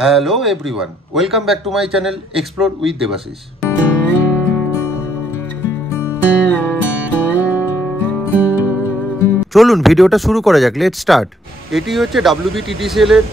Hello everyone, welcome back to my channel explore with Debashis. চলুন ভিডিওটা শুরু করা যাক, লেটস স্টার্ট। এটি হচ্ছে WBTTCL এর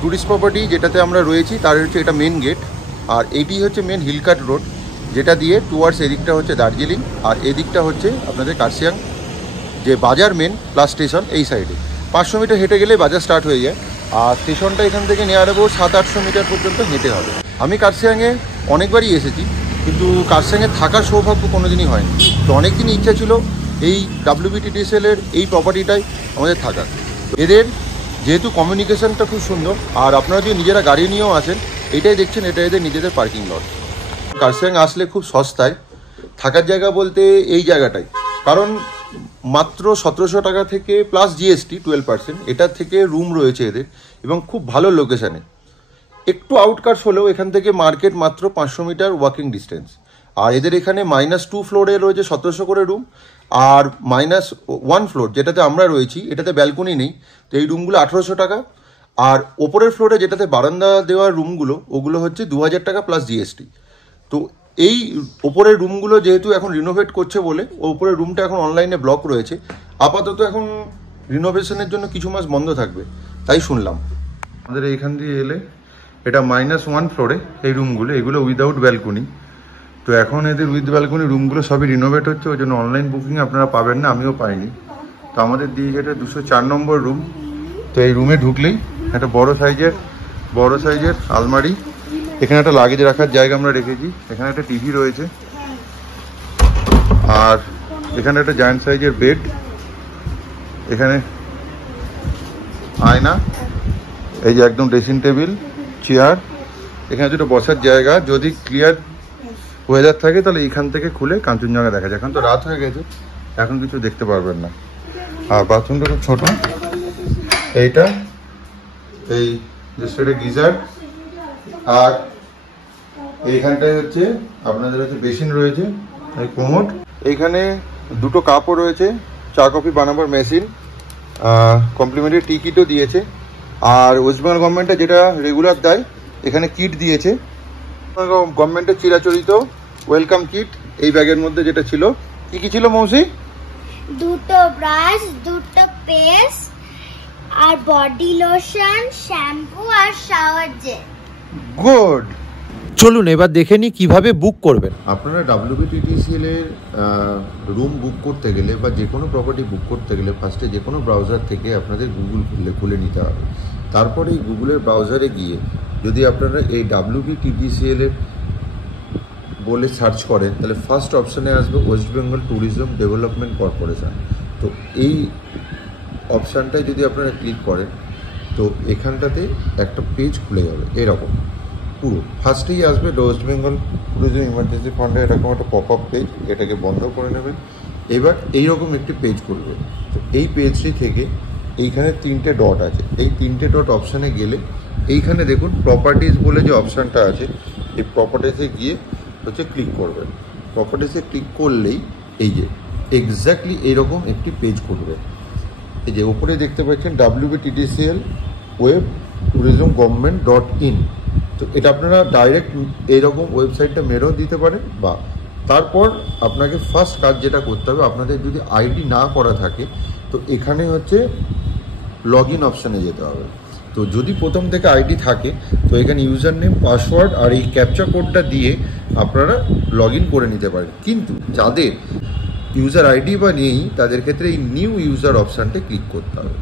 ট্যুরিস্ট প্রপার্টি যেটাতে আমরা রয়েছি, তার হচ্ছে এটা মেন গেট। আর এটি হচ্ছে মেন হিলকাট রোড, যেটা দিয়ে টুয়ার্ডস এদিকটা হচ্ছে দার্জিলিং আর এদিকটা হচ্ছে আপনাদের কার্শিয়াং, যে বাজার মেন প্লাস স্টেশন এই সাইডে 500 মিটার হেঁটে গেলে বাজার স্টার্ট হয়ে যায়। আর স্টেশনটা এখান থেকে নিয়ার অ্যাবাউট 700-800 মিটার পর্যন্ত হেঁটে হবে। আমি কার্শিয়াংয়ে অনেকবারই এসেছি, কিন্তু কার্শিয়াংয়ে থাকার সৌভাগ্য কোনো দিনই হয়নি। তো অনেক দিনই ইচ্ছা ছিল এই WBTTCL এর এই প্রপার্টিটাই আমাদের থাকার। এদের যেহেতু কমিউনিকেশনটা খুব সুন্দর, আর আপনারা যদি নিজেরা গাড়ি নিয়েও আসেন, এটাই দেখছেন এটা এদের নিজেদের পার্কিং লট। কার্শিয়াং আসলে খুব সস্তায় থাকার জায়গা বলতে এই জায়গাটাই, কারণ মাত্র 1700 টাকা থেকে প্লাস GST 12%, এটার থেকে রুম রয়েছে এদের, এবং খুব ভালো লোকেশানে। একটু আউটকার্স হলেও এখান থেকে মার্কেট মাত্র 500 মিটার ওয়াকিং ডিস্টেন্স। আর এদের এখানে -2 ফ্লোরে রয়েছে 1700 করে রুম, আর -1 ফ্লোর যেটাতে আমরা রয়েছি এটাতে ব্যালকনি নেই, তো এই রুমগুলো 1800 টাকা। আর ওপরের ফ্লোরে যেটাতে বারান্দা দেওয়ার রুমগুলো, ওগুলো হচ্ছে 2000 টাকা প্লাস GST। তো এই ওপরের রুমগুলো যেহেতু এখন রিনোভেট করছে বলে, ওপরের রুমটা এখন অনলাইনে ব্লক রয়েছে। আপাতত এখন রিনোভেশনের জন্য কিছু মাস বন্ধ থাকবে, তাই শুনলাম। আমাদের এইখান দিয়ে এলে এটা -1 ফ্লোরে এই রুমগুলো, এগুলো উইদাউট ব্যালকনি। তো এখন এদের উইথ ব্যালকনি রুমগুলো সবই রিনোভেট হচ্ছে, ওই জন্য অনলাইন বুকিং আপনারা পাবেন না, আমিও পাইনি। তো আমাদের দিকে এটা 204 নম্বর রুম। তো এই রুমে ঢুকলেই একটা বড় সাইজের আলমারি, এখানে একটা লাগেজ রাখার জায়গা আমরা রেখেছি, এখানে একটা টিভি রয়েছে, আর এখানে একটা জায়ান্ট সাইজের বেড, এখানে আয়না, এই যে একদম ড্রেসিং টেবিল, চেয়ার, এখানে দুটো বসার জায়গা। যদি ক্লিয়ার ওয়েদার থাকে তাহলে এইখান থেকে খুলে কাঞ্চনজঙ্ঘা দেখা যায়। এখন তো রাত হয়ে গেছে, এখন কিছু দেখতে পারবেন না। আর বাথরুমটা খুব ছোট, এইটা এই সেটা গিজার, আর এইখানটায় হচ্ছে আপনাদের হচ্ছে বেসিন রয়েছে, এই কোমোড, এইখানে দুটো কাপও রয়েছে, চা কফি বানাবার মেশিন, কমপ্লিমেন্টারি টি কিটও দিয়েছে। আর ওয়েস্ট বেঙ্গল গভর্নমেন্টে যেটা রেগুলার দেয়, এখানে কিট দিয়েছে, গভর্নমেন্টের চিরাচরিত ওয়েলকাম কিট। এই ব্যাগের মধ্যে যেটা ছিল, কি ছিল মৌসি? দুটো ব্রাশ, দুটো পেস্ট, আর বডি লোশন, শ্যাম্পু আর শাওয়ার জেল। গুড। চলুন এবার দেখে নিই কিভাবে বুক করবেন। আপনারা WBTTCL এর রুম বুক করতে গেলে বা যে কোনো প্রপার্টি বুক করতে গেলে ফার্স্টে যে কোনো ব্রাউজার থেকে আপনাদের গুগল খুলে নিতে হবে। তারপরে এই গুগলের ব্রাউজারে গিয়ে যদি আপনারা এই WBTTCL এর বলে সার্চ করেন, তাহলে ফার্স্ট অপশানে আসবে West Bengal tourism development corporation. তো এই অপশানটায় যদি আপনারা ক্লিক করেন, তো এখানটাতে একটা পেজ খুলে যাবে এরকম। পুরো ফার্স্টেই আসবে ওয়েস্ট বেঙ্গল ট্যুরিজম ইমার্জেন্সি ফান্ডে এরকম একটা পপ আপ পেজ, এটাকে বন্ধ করে নেবেন। এবার এইরকম একটি পেজ করবে। তো এই পেজটি থেকে এইখানে 3টে ডট আছে, এই 3টে ডট অপশানে গেলে এইখানে দেখুন প্রপার্টিজ বলে যে অপশানটা আছে, এই প্রপার্টিসে গিয়ে হচ্ছে ক্লিক করবেন। প্রপার্টিসে ক্লিক করলেই এই যে এক্স্যাক্টলি এইরকম একটি পেজ করবে। এই যে ওপরে দেখতে পাচ্ছেন WBTTCL ওয়েব ট্যুরিজম গভর্নমেন্ট.in। তো এটা আপনারা ডাইরেক্ট এইরকম ওয়েবসাইটটা মেরেও দিতে পারেন, বা তারপর আপনাকে ফার্স্ট কাজ যেটা করতে হবে, আপনাদের যদি আইডি না করা থাকে তো এখানে হচ্ছে লগ ইন অপশানে যেতে হবে। তো যদি প্রথম থেকে আইডি থাকে তো এখানে ইউজার নেম, পাসওয়ার্ড আর এই ক্যাপচা কোডটা দিয়ে আপনারা লগ ইন করে নিতে পারেন। কিন্তু যাদের ইউজার আইডি বা নেই, তাদের ক্ষেত্রে এই নিউ ইউজার অপশানটা ক্লিক করতে হবে।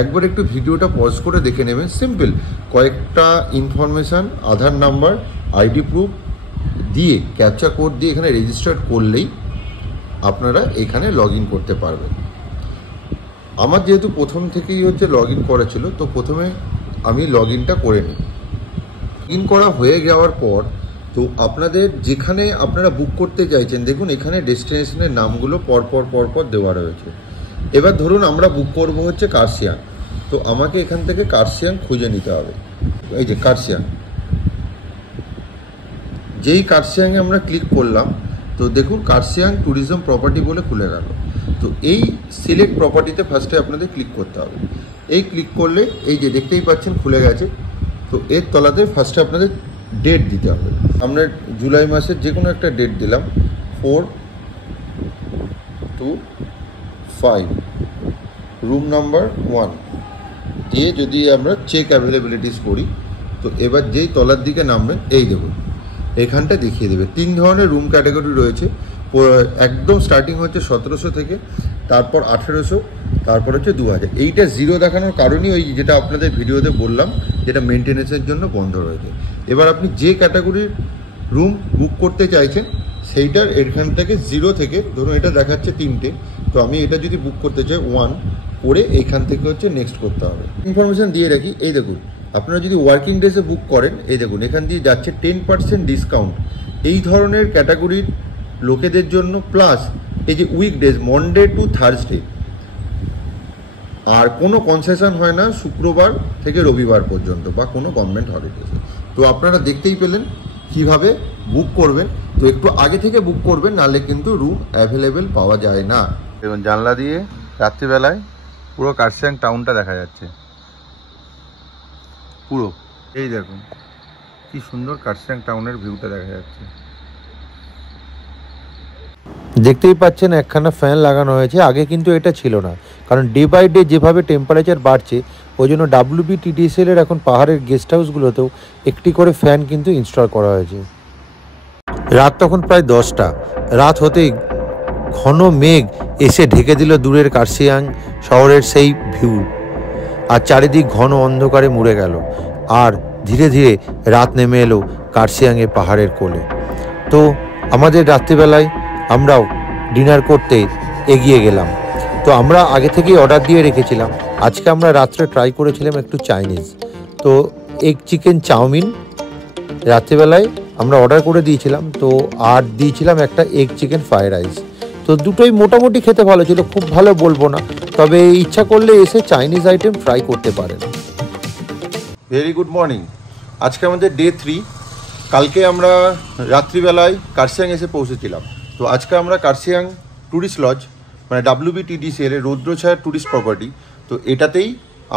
একবার একটু ভিডিওটা পজ করে দেখে নেবেন, সিম্পল কয়েকটা ইনফরমেশান, আধার নাম্বার, আইডি প্রুফ দিয়ে ক্যাপচা কোড দিয়ে এখানে রেজিস্টার করলেই আপনারা এখানে লগ ইন করতে পারবেন। আমার যেহেতু প্রথম থেকেই হচ্ছে লগ ইন করা ছিল, তো প্রথমে আমি লগ ইনটা করে নিই। লগ ইন করা হয়ে যাওয়ার পর তো আপনাদের যেখানে আপনারা বুক করতে চাইছেন, দেখুন এখানে ডেস্টিনেশনের নামগুলো পরপর দেওয়া রয়েছে। এবার ধরুন আমরা বুক করব হচ্ছে কার্শিয়াং, তো আমাকে এখান থেকে কার্শিয়াং খুঁজে নিতে হবে। এই যে কার্শিয়াং, যেই কার্শিয়াংয়ে আমরা ক্লিক করলাম, তো দেখুন কার্শিয়াং ট্যুরিজম প্রপার্টি বলে খুলে গেল। তো এই সিলেক্ট প্রপার্টিতে ফার্স্টে আপনাদের ক্লিক করতে হবে। এই ক্লিক করলে এই যে দেখতেই পাচ্ছেন খুলে গেছে। তো এর তলাতে ফার্স্টে আপনাদের ডেট দিতে হবে। আমরা জুলাই মাসের যে কোনো একটা ডেট দিলাম, 4/2/5, রুম নাম্বার 1 দিয়ে যদি আমরা চেক অ্যাভেলেবিলিটিস করি, তো এবার যেই তলার দিকে নামবেন, এই দেখুন এখানটা দেখিয়ে দেবে 3 ধরনের রুম ক্যাটাগরি রয়েছে। একদম স্টার্টিং হচ্ছে 1700 থেকে, তারপর 1800, তারপর হচ্ছে 2000। এইটা জিরো দেখানোর কারণই ওই যেটা আপনাদের ভিডিওতে বললাম, যেটা মেনটেন্যান্সের জন্য বন্ধ রয়েছে। এবার আপনি যে ক্যাটাগরির রুম বুক করতে চাইছেন সেইটার এখান থেকে 0 থেকে, ধরুন এটা দেখাচ্ছে 3টে, তো আমি এটা যদি বুক করতে চাই 1 করে এইখান থেকে হচ্ছে নেক্সট করতে হবে। ইনফরমেশান দিয়ে রাখি, এই দেখুন আপনারা যদি ওয়ার্কিং ডেজে বুক করেন, এই দেখুন এখান দিয়ে যাচ্ছে 10% ডিসকাউন্ট এই ধরনের ক্যাটাগরির লোকেদের জন্য, প্লাস এই যে উইকডেজ মনডে টু থার্সডে, আর কোনো কনসেশন হয় না শুক্রবার থেকে রবিবার পর্যন্ত বা কোনো গভর্নমেন্ট হলিডেজে। তো আপনারা দেখতেই পেলেন কিভাবে বুক করবেন। তো একটু আগে থেকে বুক করবেন, নাহলে কিন্তু রুম অ্যাভেলেবেল পাওয়া যায় না। দেখুন জানলা দিয়ে রাত্রিবেলায় পুরো কার্শিয়াং টাউনটা দেখা যাচ্ছে পুরো। এই দেখুন কি সুন্দর কার্শিয়াং টাউনের ভিউটা দেখা যাচ্ছে। দেখতেই পাচ্ছেন একখানা ফ্যান লাগানো হয়েছে, আগে কিন্তু এটা ছিল না, কারণ ডে বাই ডে যেভাবে টেম্পারেচার বাড়ছে ওই জন্য WBTTCL-এর এখন পাহাড়ের গেস্ট হাউসগুলোতেও একটি করে ফ্যান কিন্তু ইনস্টল করা হয়েছে। রাত তখন প্রায় 10টা, রাত হতেই ঘন মেঘ এসে ঢেকে দিল দূরের কার্শিয়াং শহরের সেই ভিউ, আর চারিদিক ঘন অন্ধকারে মুড়ে গেল, আর ধীরে ধীরে রাত নেমে এলো কার্শিয়াংয়ের পাহাড়ের কোলে। তো আমাদের রাত্রিবেলায় আমরাও ডিনার করতে এগিয়ে গেলাম। তো আমরা আগে থেকেই অর্ডার দিয়ে রেখেছিলাম। আজকে আমরা রাত্রে ট্রাই করেছিলাম একটু চাইনিজ, তো এগ চিকেন চাউমিন রাত্রিবেলায় আমরা অর্ডার করে দিয়েছিলাম। তো আর দিয়েছিলাম একটা এগ চিকেন ফ্রাইড রাইস। তো দুটোই মোটামুটি খেতে ভালো ছিল, খুব ভালো বলবো না, তবে ইচ্ছা করলে এসে চাইনিজ আইটেম ট্রাই করতে পারেন। Very good morning. আজকে আমাদের ডে 3। কালকে আমরা রাত্রিবেলায় কার্শিয়াং এসে পৌঁছেছিলাম। তো আজকে আমরা কার্শিয়াং ট্যুরিস্ট লজ, মানে WBTTCL এর রৌদ্রছায়ার ট্যুরিস্ট প্রপার্টি, তো এটাতেই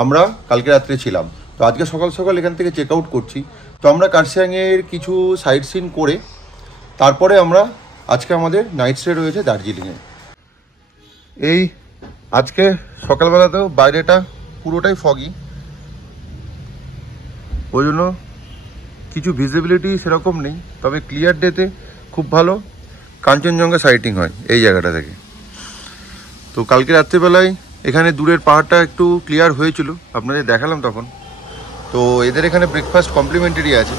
আমরা কালকে রাত্রে ছিলাম। তো আজকে সকাল সকাল এখান থেকে চেক আউট করছি। তো আমরা কার্শিয়াংয়ের কিছু সাইট সিন করে তারপরে আমরা আজকে আমাদের নাইট স্টে রয়েছে দার্জিলিংয়ে। এই আজকে সকালবেলাতেও বাইরেটা পুরোটাই ফগি, ওই জন্য কিছু ভিজিবিলিটি সেরকম নেই, তবে ক্লিয়ার ডেতে খুব ভালো কাঞ্চনজঙ্ঘা সাইটিং হয় এই জায়গাটা থেকে। তো কালকে রাত্রিবেলায় এখানে দূরের পাহাড়টা একটু ক্লিয়ার হয়েছিল, আপনাদের দেখালাম তখন। তো এদের এখানে ব্রেকফাস্ট কমপ্লিমেন্টারি আছে।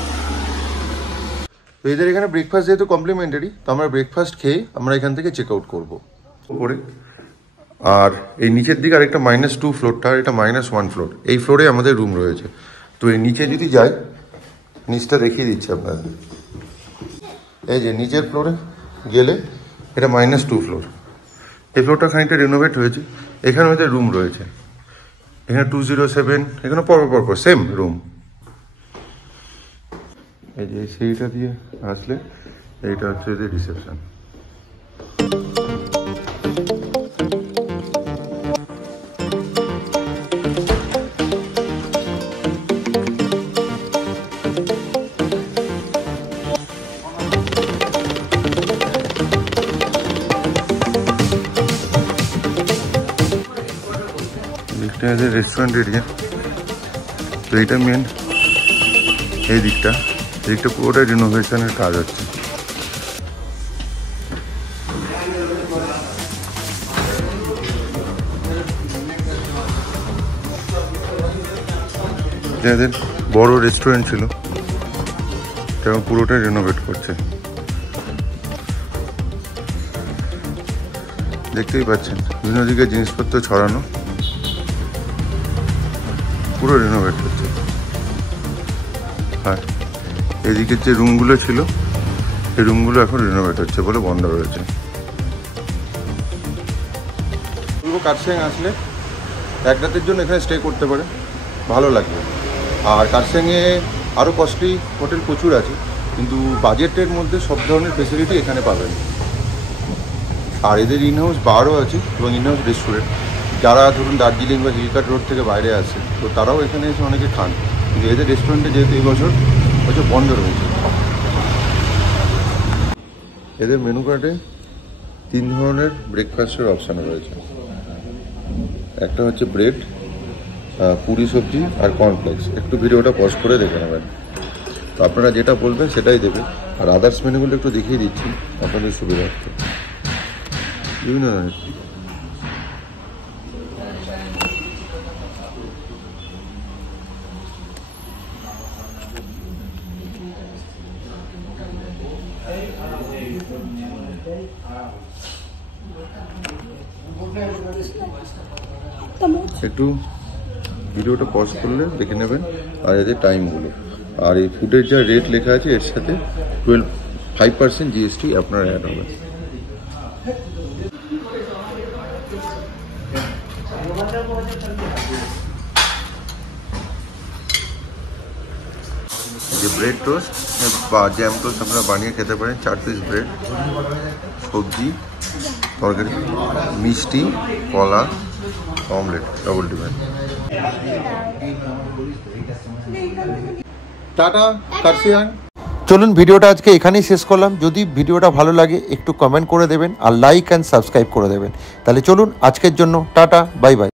তো এদের এখানে ব্রেকফাস্ট যেহেতু কমপ্লিমেন্টারি, তো আমরা ব্রেকফাস্ট খেয়ে আমরা এখান থেকে চেক আউট করবো উপরে। আর এই নিচের দিকে আরেকটা -2 ফ্লোরটা, এটা -1 ফ্লোর, এই ফ্লোরে আমাদের রুম রয়েছে। তো এই নিচে যদি যাই, নিচটা দেখিয়ে দিচ্ছি আপনাদের। এই যে নিচের ফ্লোরে গেলে এটা -2 ফ্লোর, এই ফ্লোরটা খানিকটা রিনোভেট হয়েছে। এখানে হয়তো রুম রয়েছে, এখানে 207, এখানে পরপর সেম রুম। এই যে সেইটা দিয়ে আসলে এইটা হচ্ছে যে রিসেপশন। রেস্টুরেন্ট এরিয়া, তো এইটা মেন। এই দিকটা পুরোটাই রিনোভেশনের কাজ হচ্ছে। যাদের বড় রেস্টুরেন্ট ছিল তেমন পুরোটাই রিনোভেট করছে, দেখতেই পাচ্ছেন বিভিন্ন দিকে জিনিসপত্র ছড়ানো, পুরো রিনোভেট হচ্ছে। আর এদিকে যে রুমগুলো ছিল এই রুমগুলো এখন রিনোভেট হচ্ছে বলে বন্ধ রয়েছে। পুরো কার্শিয়াং আসলে এক রাতের জন্য এখানে স্টে করতে পারে, ভালো লাগবে। আর কার্শিয়াংয়ে আরও কস্টলি হোটেল প্রচুর আছে, কিন্তু বাজেটের মধ্যে সব ধরনের ফেসিলিটি এখানে পাবেন। আর এদের ইনহাউস বারও আছে এবং ইনহাউস রেস্টুরেন্ট। যারা ধরুন দার্জিলিং বা হিলকাট রোড থেকে বাইরে আসে, তো তারাও এখানে এসে অনেকে খান। কিন্তু এদের রেস্টুরেন্টে যেহেতু এই বছর বন্ধ রয়েছে। এদের মেনু কার্ডে 3 ধরনের ব্রেকফাস্টের অপশান রয়েছে। একটা হচ্ছে ব্রেড, পুরি সবজি আর কর্নফ্লেক্স। একটু ভিডিওটা পজ করে দেখে নেবেন। তো আপনারা যেটা বলবেন সেটাই দেবে। আর আদার্স মেনুগুলো একটু দেখিয়ে দিচ্ছি আপনাদের সুবিধার্থে। বিভিন্ন ধরনের একটু ভিডিওটা পজ করলে দেখে নেবেন। আর এদের টাইমগুলো আর এই ফুডের যা রেট লেখা আছে এর সাথে 5% জিএসটি আপনার অ্যাড হবে। যে ব্রেড টোস্ট বা জ্যাম টোস্ট আপনারা বানিয়ে খেতে পারেন। 4 পিস ব্রেড, সবজি, তরকারি, মিষ্টি, কলা, অমলেট, ডবল ডিমের। টাটা কার্সিয়ান। চলুন ভিডিওটা আজকে এখানেই শেষ করলাম। যদি ভিডিওটা ভালো লাগে একটু কমেন্ট করে দেবেন আর লাইক অ্যান্ড সাবস্ক্রাইব করে দেবেন। তাহলে চলুন আজকের জন্য টাটা, বাই বাই।